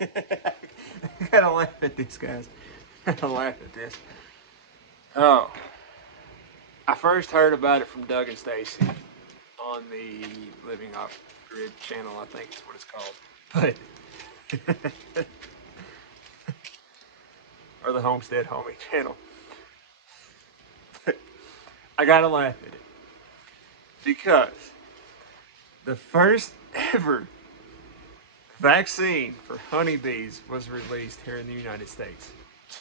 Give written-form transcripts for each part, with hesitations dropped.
I gotta laugh at this, guys. I gotta laugh at this. Oh, I first heard about it from Doug and Stacy on the Living Off Grid channel, I think is what it's called. But or the Homestead Homie channel. But I gotta laugh at it because the first ever vaccine for honeybees was released here in the United States.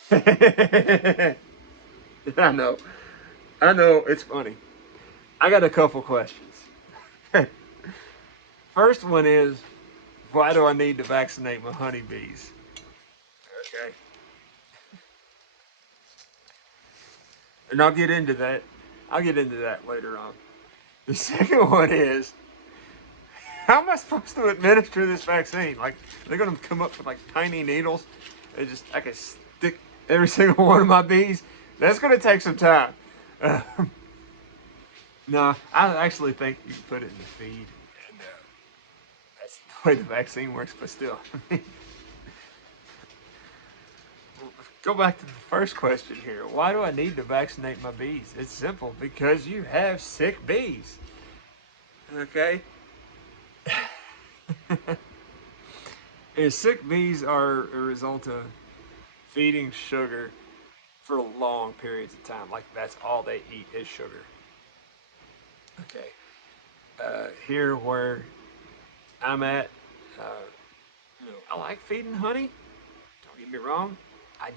I know. I know, it's funny. I got a couple questions. First one is, why do I need to vaccinate my honeybees? Okay. And I'll get into that. I'll get into that later on. The second one is, how am I supposed to administer this vaccine? Like, they're going to come up with like tiny needles and just, I can stick every single one of my bees. That's going to take some time. Uh, no, I actually think you can put it in the feed, and that's the way the vaccine works. But still, go back to the first question here. Why do I need to vaccinate my bees? It's simple, because you have sick bees. Okay. And sick bees are a result of feeding sugar for long periods of time. Like, that's all they eat is sugar. Okay. Here where I'm at, uh, I like feeding honey. Don't get me wrong. I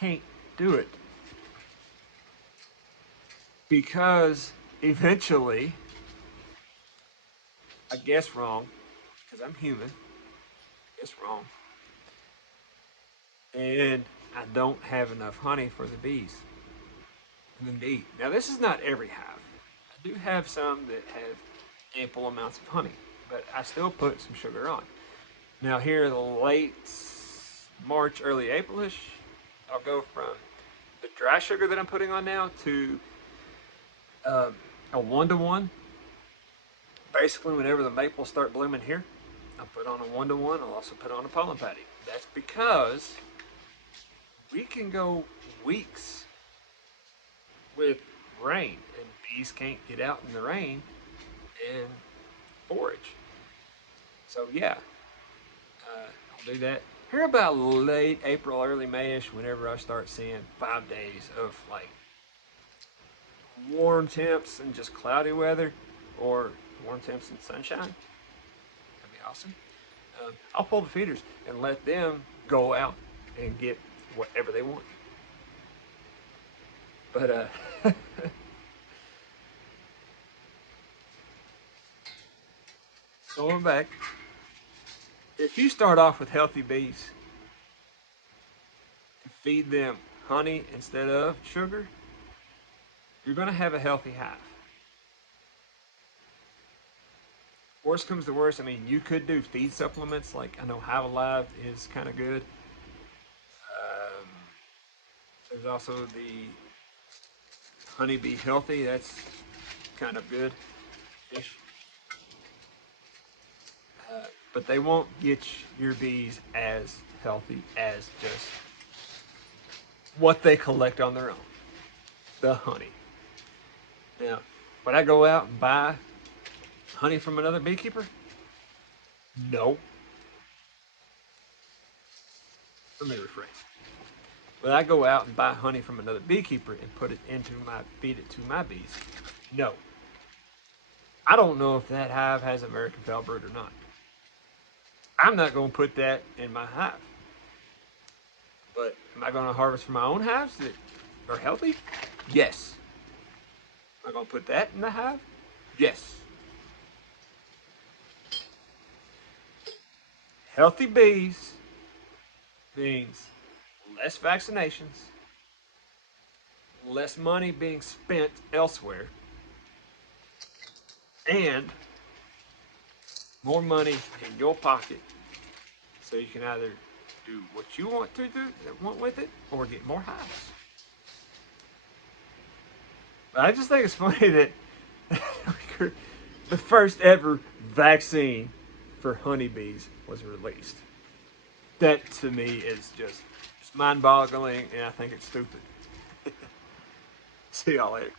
can't do it because eventually, I guess wrong, because I'm human. I guess wrong, and I don't have enough honey for the bees and then to eat. Now, this is not every hive. I do have some that have ample amounts of honey, but I still put some sugar on. Now, here the late March, early Aprilish, I'll go from the dry sugar that I'm putting on now to a 1-to-1. Basically, whenever the maples start blooming here, I'll put on a 1-to-1. I'll also put on a pollen patty. That's because we can go weeks with rain, and bees can't get out in the rain and forage. So yeah, I'll do that. Here about late April, early Mayish, whenever I start seeing 5 days of like warm temps and just cloudy weather, or warm temps and sunshine, that'd be awesome. I'll pull the feeders and let them go out and get whatever they want. But going back, if you start off with healthy bees, feed them honey instead of sugar, you're going to have a healthy hive. Worst comes to worst, I mean, you could do feed supplements. Like, I know Hive Alive is kind of good. Um, there's also the Honeybee Healthy. That's kind of good. But they won't get your bees as healthy as just what they collect on their own, the honey. Now, would I go out and buy honey from another beekeeper? No. Let me rephrase. Would I go out and buy honey from another beekeeper and feed it to my bees? No. I don't know if that hive has American foulbrood or not. I'm not going to put that in my hive. But am I going to harvest from my own hives that are healthy? Yes. Am I going to put that in the hive? Yes. Healthy bees means less vaccinations, less money being spent elsewhere, and more money in your pocket, so you can either do what you want with it, or get more hives. But I just think it's funny that the first ever vaccine for honeybees was released. That to me is just mind boggling, and I think it's stupid. See y'all later.